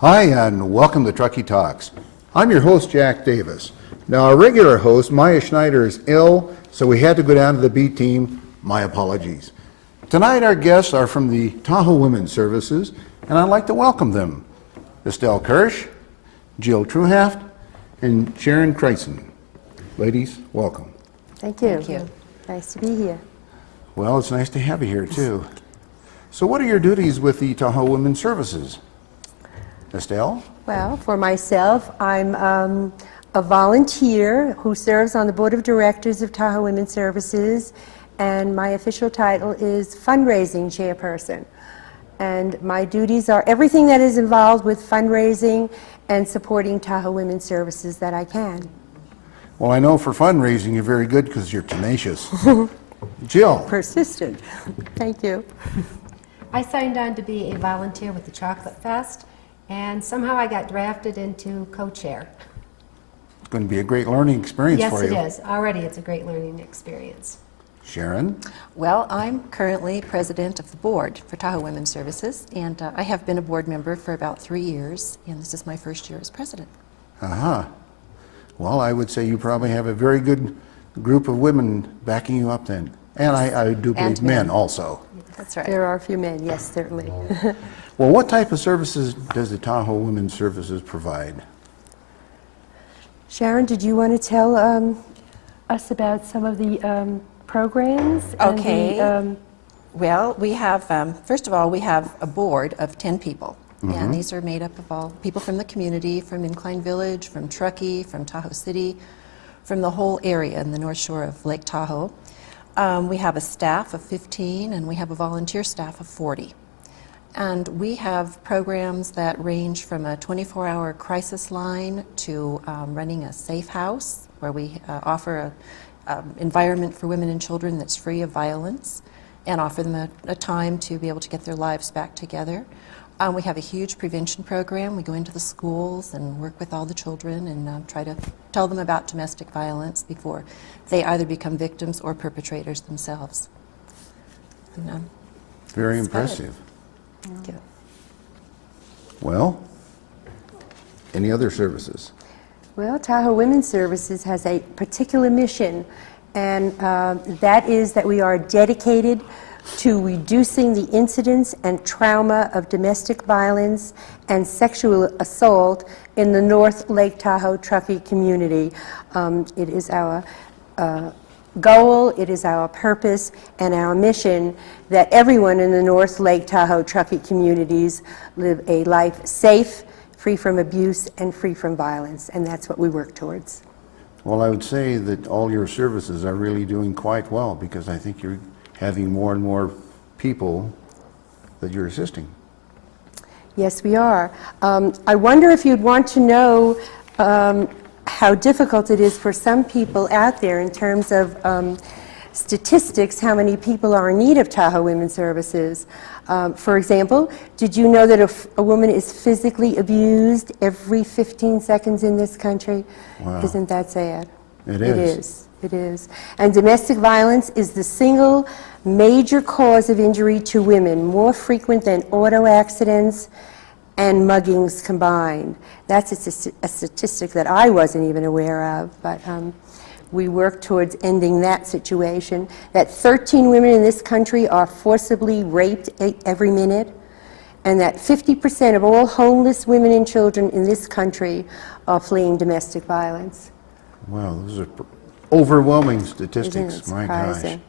Hi, and welcome to Truckee Talks. I'm your host, Jack Davis. Now, our regular host, Maya Schneider, is ill, so we had to go down to the B team. My apologies. Tonight, our guests are from the Tahoe Women's Services, and I'd like to welcome them. Estelle Kirsch, Jill Truhaft, and Sharon Kreisen. Ladies, welcome. Thank you. Thank you. Nice to be here. Well, it's nice to have you here, too. So what are your duties with the Tahoe Women's Services? Estelle? Well, for myself, I'm a volunteer who serves on the Board of Directors of Tahoe Women's Services, and my official title is Fundraising Chairperson. And my duties are everything that is involved with fundraising and supporting Tahoe Women's Services that I can. Well, I know for fundraising you're very good because you're tenacious. Jill? Persistent. Thank you. I signed on to be a volunteer with the Chocolate Fest, and somehow I got drafted into co-chair. It's going to be a great learning experience for you. Yes, it is. Already it's a great learning experience. Sharon? Well, I'm currently president of the board for Tahoe Women's Services, and I have been a board member for about 3 years, and this is my first year as president. Uh-huh. Well, I would say you probably have a very good group of women backing you up then. And I do believe And men men. also. That's right. There are a few men, yes, certainly. Well, what type of services does the Tahoe Women's Services provide? Sharon, did you want to tell us about some of the programs? Okay. And the, Well, we have, first of all, we have a board of 10 people. And these are made up of all people from the community, from Incline Village, from Truckee, from Tahoe City, from the whole area in the North Shore of Lake Tahoe. We have a staff of 15, and we have a volunteer staff of 40. And we have programs that range from a 24-hour crisis line to running a safe house, where we offer an environment for women and children that's free of violence and offer them a time to be able to get their lives back together. We have a huge prevention program. We go into the schools and work with all the children and try to tell them about domestic violence before they either become victims or perpetrators themselves. And, Very That's about it. impressive. thank you. Well, any other services? Well, Tahoe Women's Services has a particular mission, and that is that we are dedicated to reducing the incidence and trauma of domestic violence and sexual assault in the North Lake Tahoe Truckee community. It is our goal, it is our purpose, and our mission that everyone in the North Lake Tahoe Truckee communities live a life safe, free from abuse, and free from violence, and that's what we work towards. Well, I would say that all your services are really doing quite well because I think you're having more and more people that you're assisting. Yes, we are. I wonder if you'd want to know how difficult it is for some people out there in terms of statistics, how many people are in need of Tahoe Women's Services. For example, did you know that a woman is physically abused every 15 seconds in this country? Wow. Isn't that sad? It It is. is. It is. And domestic violence is the single major cause of injury to women, more frequent than auto accidents and muggings combined. That's a statistic that I wasn't even aware of, but we work towards ending that situation. That 13 women in this country are forcibly raped every minute, and that 50% of all homeless women and children in this country are fleeing domestic violence. Wow, those are overwhelming Isn't statistics. it My gosh. surprising?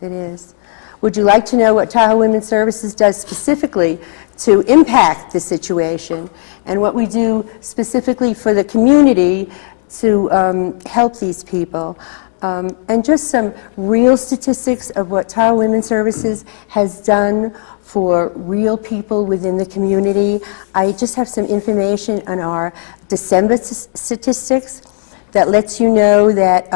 It is. Would you like to know what Tahoe Women's Services does specifically to impact the situation and what we do specifically for the community to help these people? And just some real statistics of what Tahoe Women's Services has done for real people within the community. I just have some information on our December statistics that lets you know that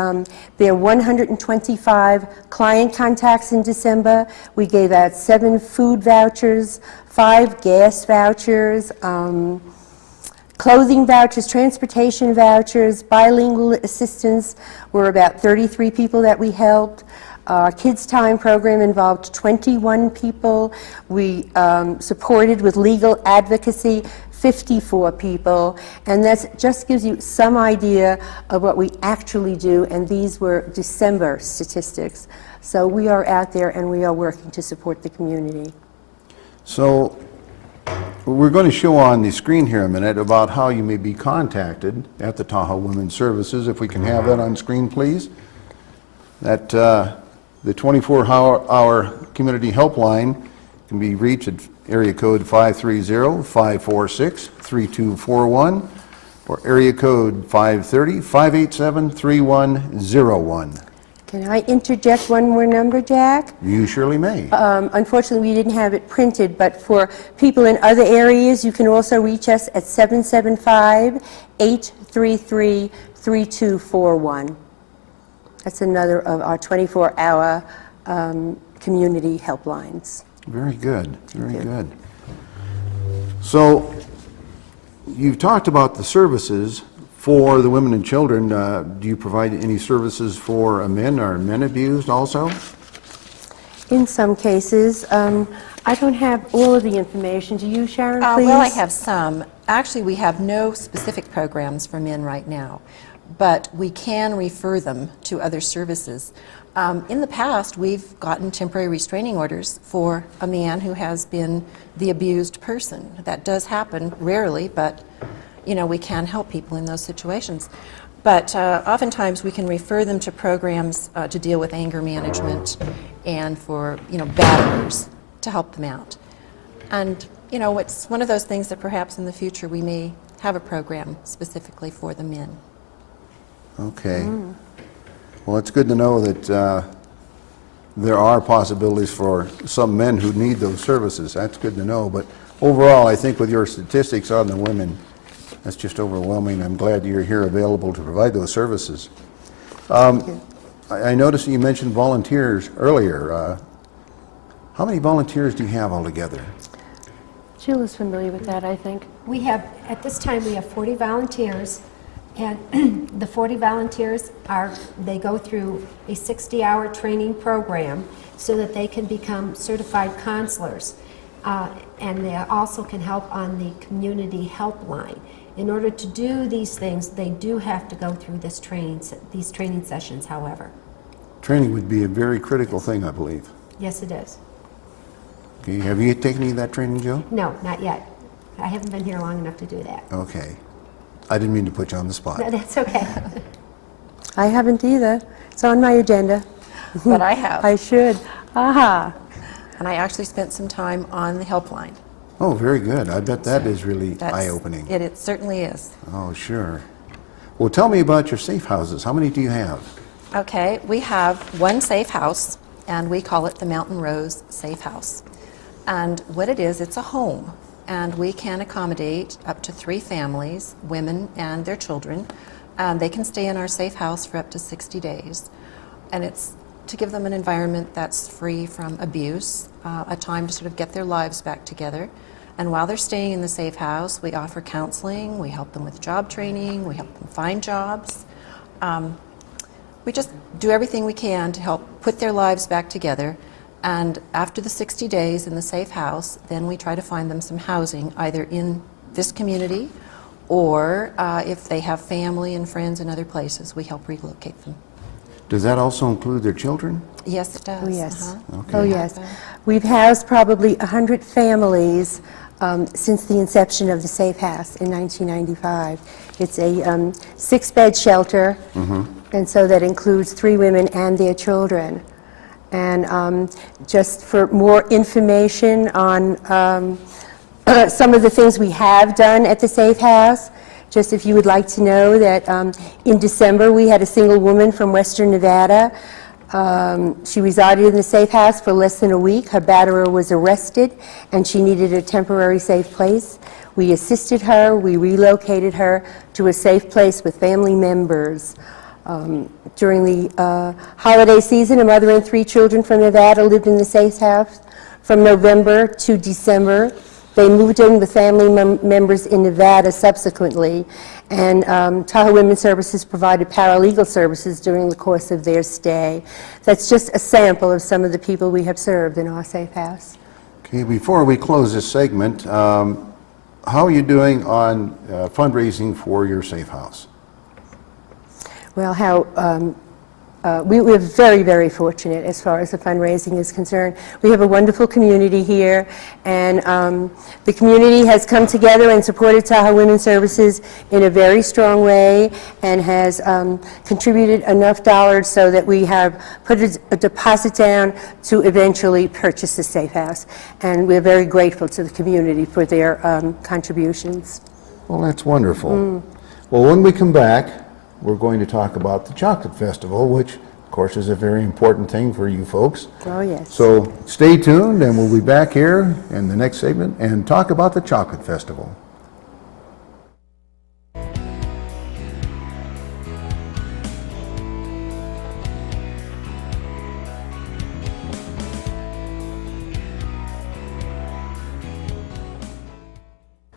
there are 125 client contacts in December. We gave out 7 food vouchers, 5 gas vouchers, clothing vouchers, transportation vouchers, bilingual assistance were about 33 people that we helped. Our Kids Time program involved 21 people. We supported with legal advocacy 54 people, and that just gives you some idea of what we actually do, and these were December statistics. So we are out there and we are working to support the community. So we're going to show on the screen here a minute about how you may be contacted at the Tahoe Women's Services. If we can have that on screen, please. That the 24-hour community helpline can be reached at area code 530-546-3241 or area code 530-587-3101. Can I interject one more number, Jack? You surely may. Unfortunately, we didn't have it printed, but for people in other areas, you can also reach us at 775-833-3241. That's another of our 24-hour community helplines. Very good, very good. So you've talked about the services for the women and children. Do you provide any services for men? Are men abused also? In some cases, I don't have all of the information. Do you, Sharon, please? Well, I have some. Actually, we have no specific programs for men right now, but we can refer them to other services. In the past, we've gotten temporary restraining orders for a man who has been the abused person. That does happen rarely, but you know, we can help people in those situations. But oftentimes we can refer them to programs to deal with anger management and for, you know, batterers to help them out. And, you know, it's one of those things that perhaps in the future we may have a program specifically for the men. Okay. Well, it's good to know that there are possibilities for some men who need those services. That's good to know. But overall, I think with your statistics on the women, that's just overwhelming. I'm glad you're here available to provide those services. I noticed that you mentioned volunteers earlier. How many volunteers do you have altogether? Jill is familiar with that, I think. We have, at this time, we have 40 volunteers, and the 40 volunteers they go through a 60-hour training program so that they can become certified counselors, and they also can help on the community helpline. In order to do these things, they do have to go through these training sessions, however. Training would be a very critical thing, I believe. Yes, it is. Okay. Have you taken any of that training, Joe? No, not yet. I haven't been here long enough to do that. Okay. I didn't mean to put you on the spot. No, that's okay. I haven't either. It's on my agenda. But I have. I should. Aha. And I actually spent some time on the helpline. Oh, very good. I bet that is really That's- eye-opening. It certainly is. Oh, sure. Well, tell me about your safe houses. How many do you have? Okay, we have one safe house, and we call it the Mountain Rose Safe House. And what it is, it's a home, and we can accommodate up to 3 families, women and their children. They can stay in our safe house for up to 60 days. And it's to give them an environment that's free from abuse, a time to sort of get their lives back together. And while they're staying in the safe house, we offer counseling, we help them with job training, we help them find jobs. We just do everything we can to help put their lives back together. And after the 60 days in the safe house, then we try to find them some housing, either in this community or if they have family and friends in other places, we help relocate them. Does that also include their children? Yes, it does. Oh, yes. Okay. Oh, yes. We've housed probably 100 families since the inception of the Safe House in 1995. It's a 6-bed shelter, and so that includes 3 women and their children. And just for more information on some of the things we have done at the Safe House, just if you would like to know that in December we had a single woman from Western Nevada. She resided in the safe house for less than a week. Her batterer was arrested and she needed a temporary safe place. We assisted her, we relocated her to a safe place with family members. During the holiday season, a mother and 3 children from Nevada lived in the safe house from November to December. They moved in with family members in Nevada subsequently, and Tahoe Women's Services provided paralegal services during the course of their stay. That's just a sample of some of the people we have served in our safe house. Okay, before we close this segment, how how are you doing on fundraising for your safe house? Well, we're very, very fortunate as far as the fundraising is concerned. We have a wonderful community here, and the community has come together and supported Tahoe Women's Services in a very strong way and has contributed enough dollars so that we have put a deposit down to eventually purchase the safe house. And we're very grateful to the community for their contributions. Well, that's wonderful. Well, when we come back, we're going to talk about the Chocolate Festival, which, of course, is a very important thing for you folks. Oh, yes. So stay tuned, and we'll be back here in the next segment and talk about the Chocolate Festival.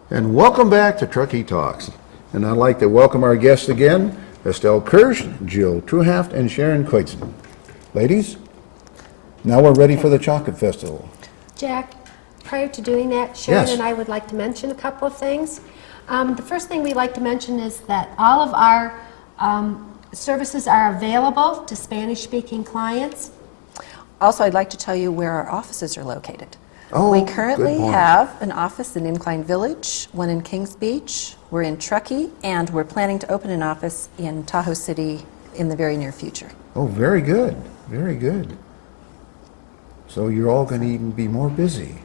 And welcome back to Truckee Talks. And I'd like to welcome our guests again, Estelle Kirsch, Jill Truhaft, and Sharon Koitzen. Ladies, now we're ready for the Chocolate Festival. Jack, prior to doing that, Sharon Yes. and I would like to mention a couple of things. The first thing we'd like to mention is that all of our services are available to Spanish-speaking clients. Also, I'd like to tell you where our offices are located. Oh, We good currently point. have an office in Incline Village, one in Kings Beach, we're in Truckee, and we're planning to open an office in Tahoe City in the very near future. Oh, very good, very good. So you're all going to even be more busy.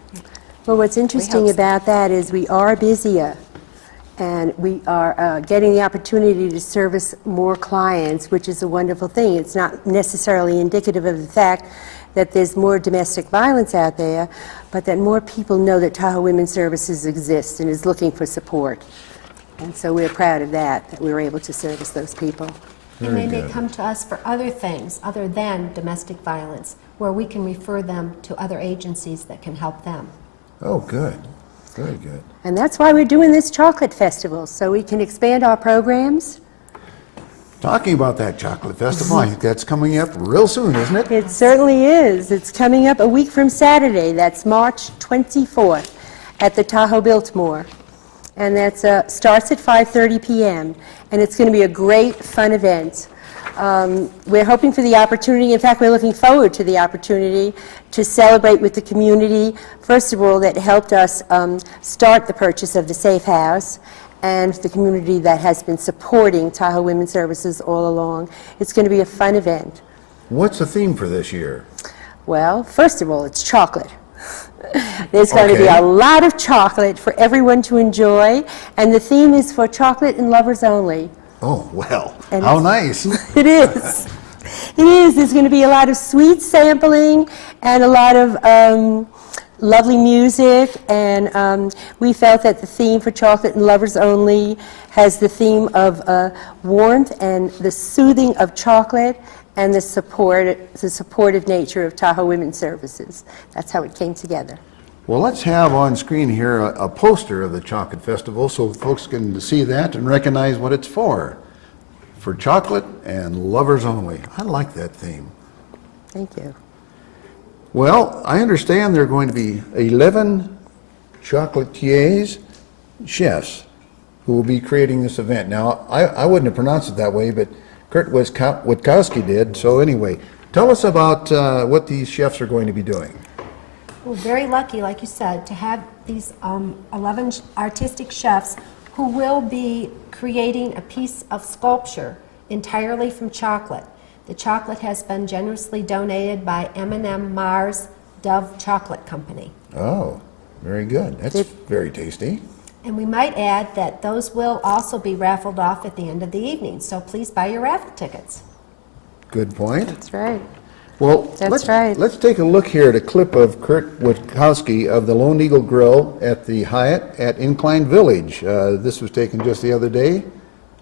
Well, what's interesting so. about that is we are busier, and we are getting the opportunity to service more clients, which is a wonderful thing. It's not necessarily indicative of the fact that there's more domestic violence out there, but that more people know that Tahoe Women's Services exists and is looking for support. And so we're proud of that we were able to service those people. And they Very may good. come to us for other things other than domestic violence, where we can refer them to other agencies that can help them. Oh, good, very good. And that's why we're doing this chocolate festival, so we can expand our programs. Talking about that Chocolate Festival, I think that's coming up real soon, isn't it? It certainly is. It's coming up a week from Saturday. That's March 24th at the Tahoe Biltmore. And that starts at 5:30 p.m. And it's going to be a great, fun event. We're hoping for the opportunity, in fact, we're looking forward to the opportunity to celebrate with the community, first of all, that helped us start the purchase of the Safe House, and the community that has been supporting Tahoe Women's Services all along. It's going to be a fun event. What's the theme for this year? Well, first of all, it's chocolate. There's going to be Okay. a lot of chocolate for everyone to enjoy, and the theme is for chocolate and lovers only. Oh, well, And how it's- nice. It is. It is. There's going to be a lot of sweet sampling and a lot of lovely music, and we felt that the theme for Chocolate and Lovers Only has the theme of warmth and the soothing of chocolate and the supportive nature of Tahoe Women's Services. That's how it came together. Well, let's have on screen here a poster of the Chocolate Festival so folks can see that and recognize what it's for. For chocolate and lovers only. I like that theme. Thank you. Well, I understand there are going to be 11 chocolatiers, chefs, who will be creating this event. Now, I wouldn't have pronounced it that way, but Kurt Witkowski did. So anyway, tell us about what these chefs are going to be doing. We're very lucky, like you said, to have these 11 artistic chefs who will be creating a piece of sculpture entirely from chocolate. The chocolate has been generously donated by M&M Mars Dove Chocolate Company. Oh, very good. That's very tasty. And we might add that those will also be raffled off at the end of the evening, so please buy your raffle tickets. Good point. That's right. Well, That's right. Let's take a look here at a clip of Kurt Witkowski of the Lone Eagle Grill at the Hyatt at Incline Village. This was taken just the other day.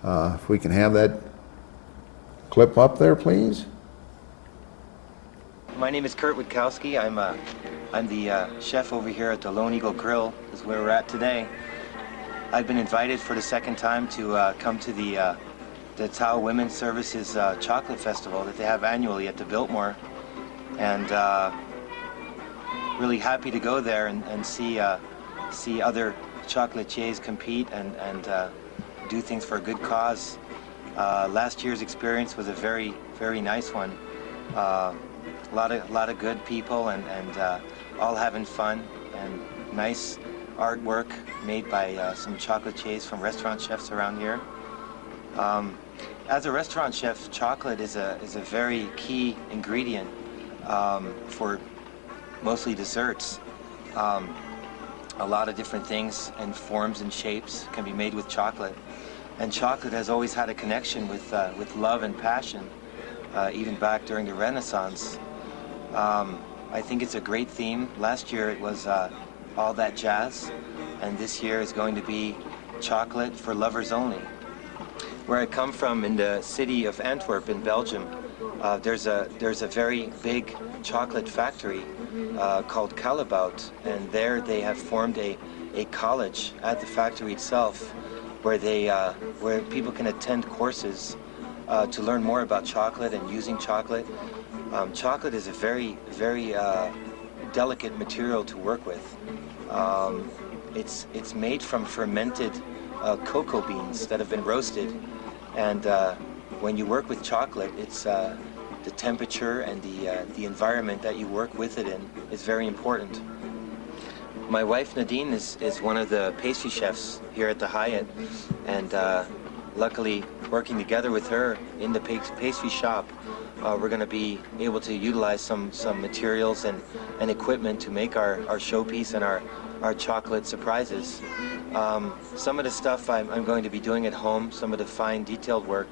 If we can have that clip up there, please. My name is Kurt Witkowski. I'm the chef over here at the Lone Eagle Grill. Is where we're at today. I've been invited for the second time to come to the Tahoe Women's Services Chocolate Festival that they have annually at the Biltmore, and really happy to go there and see other chocolatiers compete and do things for a good cause. Last year's experience was a very, very nice one. A lot of good people and all having fun, and nice artwork made by some chocolatiers from restaurant chefs around here. As a restaurant chef, chocolate is a very key ingredient for mostly desserts. A lot of different things and forms and shapes can be made with chocolate. And chocolate has always had a connection with love and passion, even back during the Renaissance. I think it's a great theme. Last year it was all that jazz, and this year is going to be chocolate for lovers only. Where I come from, in the city of Antwerp in Belgium, there's a very big chocolate factory called Calabout, and there they have formed a college at the factory itself, where people can attend courses to learn more about chocolate and using chocolate. Chocolate is a very, very delicate material to work with. It's made from fermented cocoa beans that have been roasted, and when you work with chocolate, it's the temperature and the environment that you work with it in is very important. My wife Nadine is one of the pastry chefs here at the Hyatt, and luckily working together with her in the pastry shop, we're going to be able to utilize some materials and equipment to make our showpiece and our chocolate surprises. Some of the stuff I'm going to be doing at home, some of the fine detailed work,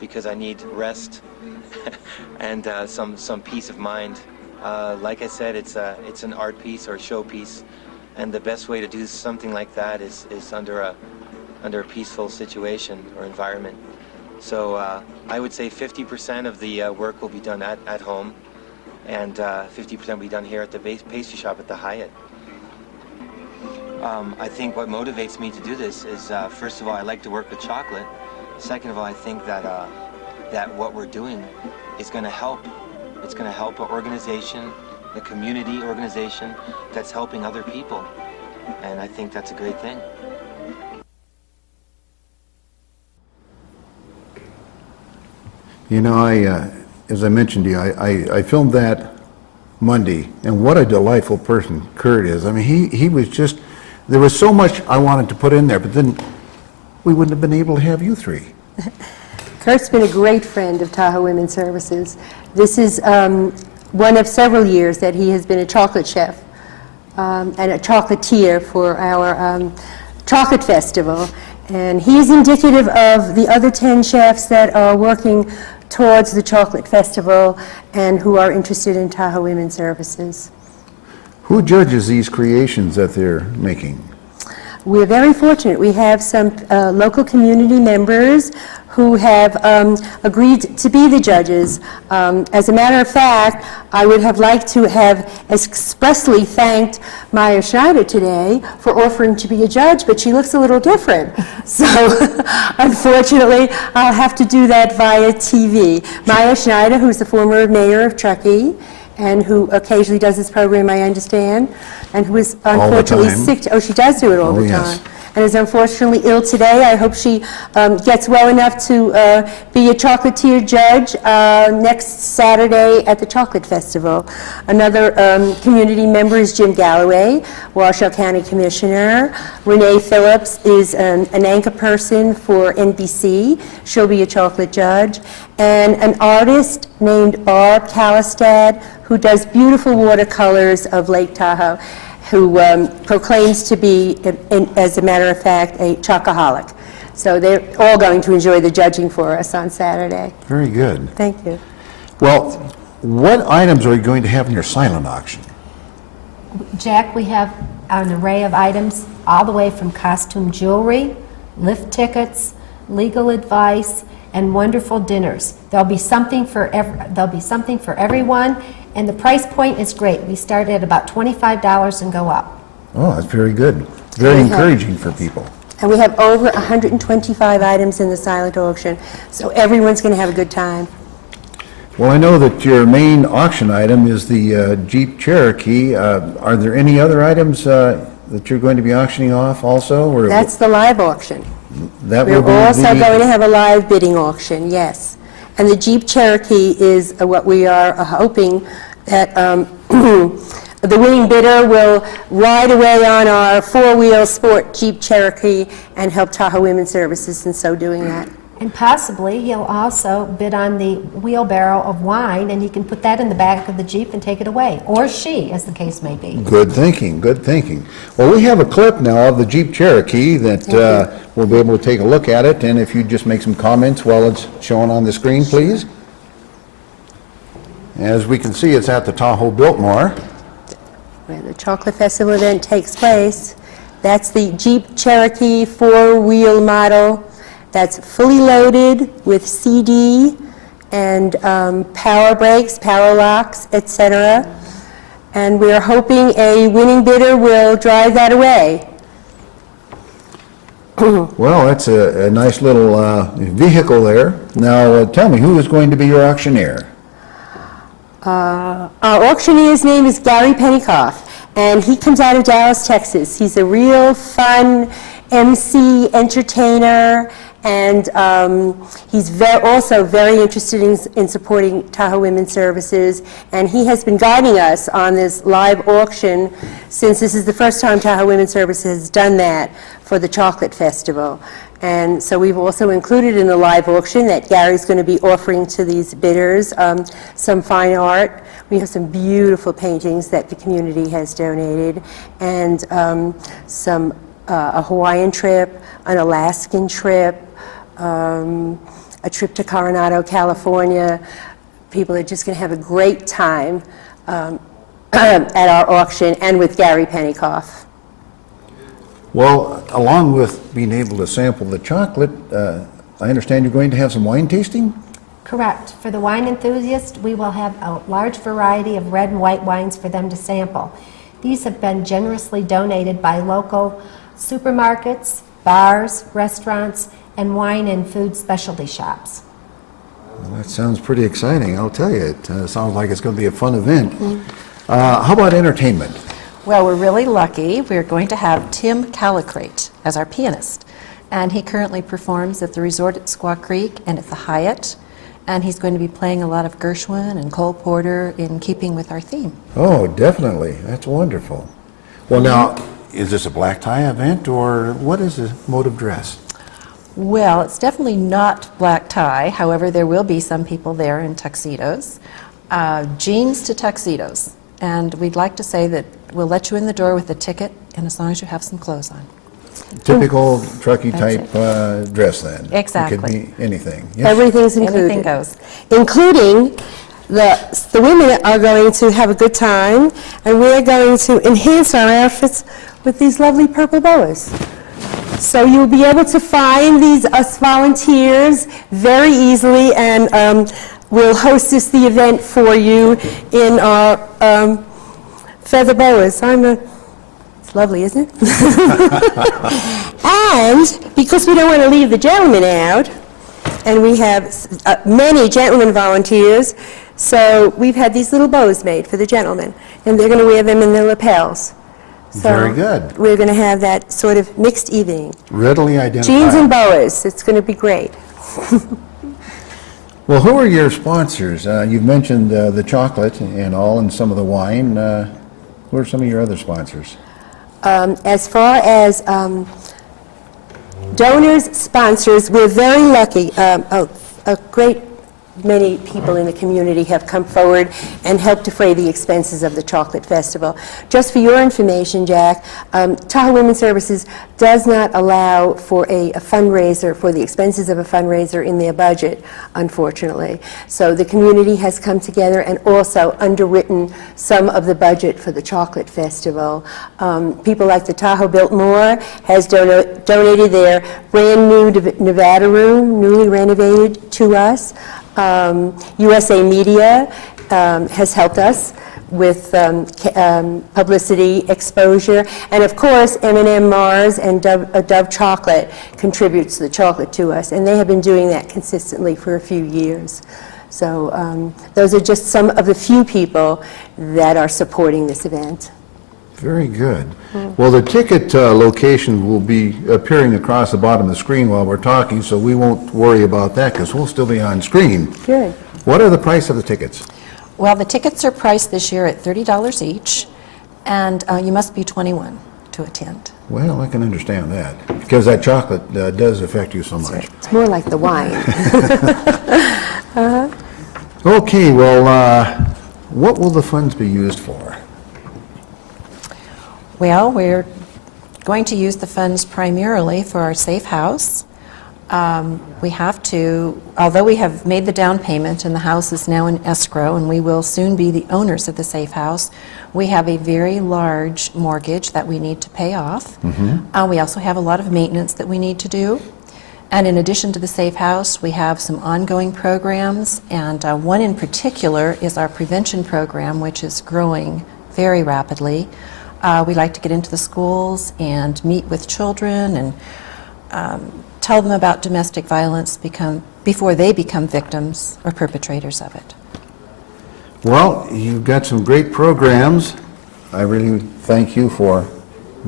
because I need rest and some peace of mind. Like I said, it's an art piece or showpiece, and the best way to do something like that is under a peaceful situation or environment. So I would say 50% of the work will be done at home, and 50% will be done here at the pastry shop at the Hyatt. I think what motivates me to do this is, first of all, I like to work with chocolate. Second of all, I think that what we're doing is going to help. It's going to help an organization, a community organization that's helping other people. And I think that's a great thing. You know, as I mentioned to you, I filmed that Monday, and what a delightful person Kurt is. I mean, he was just, there was so much I wanted to put in there, but then we wouldn't have been able to have you three. Kurt's been a great friend of Tahoe Women's Services. This is one of several years that he has been a chocolate chef and a chocolatier for our chocolate festival. And he is indicative of the other 10 chefs that are working towards the chocolate festival and who are interested in Tahoe Women's Services. Who judges these creations that they're making? We're very fortunate. We have some local community members who have agreed to be the judges. As a matter of fact, I would have liked to have expressly thanked Maya Schneider today for offering to be a judge, but she looks a little different. So unfortunately, I'll have to do that via TV. Maya Schneider, who's the former mayor of Truckee, and who occasionally does this program, I understand, and who is unfortunately sick. Oh, she does do it all the time. And is unfortunately ill today. I hope she gets well enough to be a chocolatier judge next Saturday at the Chocolate Festival. Another community member is Jim Galloway, Washoe County Commissioner. Renee Phillips is an anchor person for NBC. She'll be a chocolate judge. And an artist named Barb Calistad, who does beautiful watercolors of Lake Tahoe, who proclaims to be, as a matter of fact, a chocoholic. So they're all going to enjoy the judging for us on Saturday. Very good. Thank you. Well, what items are you going to have in your silent auction? Jack, we have an array of items all the way from costume jewelry, lift tickets, legal advice, and wonderful dinners. There'll be something for everyone, and the price point is great. We start at about $25 and go up. Oh, that's very good. Very encouraging for people. And we have over 125 items in the silent auction, so everyone's going to have a good time. Well, I know that your main auction item is the Jeep Cherokee. Are there any other items that you're going to be auctioning off also? Or That's the live auction. that We're will be also the- going to have a live bidding auction, yes. And the Jeep Cherokee is what we are hoping that the winning bidder will ride away on our four-wheel sport Jeep Cherokee and help Tahoe Women's Services in so doing that. And possibly he'll also bid on the wheelbarrow of wine, and he can put that in the back of the Jeep and take it away, or she, as the case may be. Good thinking, good thinking. Well, we have a clip now of the Jeep Cherokee that we'll be able to take a look at it, and if you just make some comments while it's shown on the screen, please. As we can see, it's at the Tahoe Biltmore. Where the Chocolate Festival event takes place. That's the Jeep Cherokee four-wheel model. That's fully loaded with CD and power brakes, power locks, etc. And we're hoping a winning bidder will drive that away. Well, that's a nice little vehicle there. Now, tell me, who is going to be your auctioneer? Our auctioneer's name is Gary Pennycoff, and he comes out of Dallas, Texas. He's a real fun MC, entertainer, and he's also very interested in supporting Tahoe Women's Services, and he has been guiding us on this live auction since this is the first time Tahoe Women's Services has done that for the Chocolate Festival. And so we've also included in the live auction that Gary's going to be offering to these bidders some fine art. We have some beautiful paintings that the community has donated, and a Hawaiian trip, an Alaskan trip, a trip to Coronado, California. People are just going to have a great time at our auction and with Gary Pennycoff. Well, along with being able to sample the chocolate, I understand you're going to have some wine tasting? Correct. For the wine enthusiast, we will have a large variety of red and white wines for them to sample. These have been generously donated by local supermarkets, bars, restaurants, and wine and food specialty shops. Well, that sounds pretty exciting, I'll tell you. It sounds like it's going to be a fun event. How about entertainment? Well, we're really lucky. We're going to have Tim Calicrate as our pianist, and he currently performs at the resort at Squaw Creek and at the Hyatt, and he's going to be playing a lot of Gershwin and Cole Porter in keeping with our theme. Oh, definitely. That's wonderful. Well, now, is this a black tie event, or what is the mode of dress? Well, it's definitely not black tie. However, there will be some people there in tuxedos, jeans to tuxedos. And we'd like to say that we'll let you in the door with a ticket, and as long as you have some clothes on. Typical Truckee type dress then? Exactly. It could be anything. Yes? Everything's included. Anything goes. Including the women are going to have a good time, and we're going to enhance our outfits with these lovely purple boas. So you'll be able to find us volunteers very easily, and we'll hostess the event for you in our feather boas. It's lovely, isn't it? And because we don't want to leave the gentlemen out, and we have many gentlemen volunteers, so we've had these little bows made for the gentlemen, and they're going to wear them in their lapels. So Very good. we're going to have that sort of mixed evening. Readily identified. Jeans and boas, it's going to be great. Well, who are your sponsors? You've mentioned the chocolate and all, and some of the wine. Who are some of your other sponsors? As far as donors, sponsors, we're very lucky. A great many people in the community have come forward and helped defray the expenses of the Chocolate Festival. Just for your information, Jack, Tahoe Women's Services does not allow for a fundraiser, for the expenses of a fundraiser in their budget, unfortunately. So the community has come together and also underwritten some of the budget for the Chocolate Festival. People like the Tahoe Biltmore has donated their brand new Nevada room, newly renovated, to us. USA Media has helped us with publicity exposure, and of course M&M Mars and Dove Chocolate contributes the chocolate to us, and they have been doing that consistently for a few years. So those are just some of the few people that are supporting this event. Very good. Well, the ticket locations will be appearing across the bottom of the screen while we're talking, so we won't worry about that because we'll still be on screen. Good. What are the price of the tickets? Well, the tickets are priced this year at $30 each, and you must be 21 to attend. Well, I can understand that because that chocolate does affect you so much. It's more like the wine. Okay, well, what will the funds be used for? Well, we're going to use the funds primarily for our safe house. We have to, although we have made the down payment and the house is now in escrow and we will soon be the owners of the safe house, we have a very large mortgage that we need to pay off. We also have a lot of maintenance that we need to do. And in addition to the safe house, we have some ongoing programs, and one in particular is our prevention program, which is growing very rapidly. We like to get into the schools and meet with children and tell them about domestic violence before they become victims or perpetrators of it. Well, you've got some great programs. I really thank you for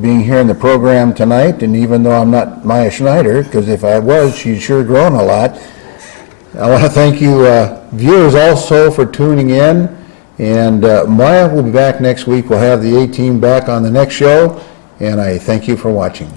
being here in the program tonight, and even though I'm not Maya Schneider, because if I was, she'd sure grown a lot. I want to thank you viewers also for tuning in, and Maya will be back next week. We'll have the A-Team back on the next show, and I thank you for watching.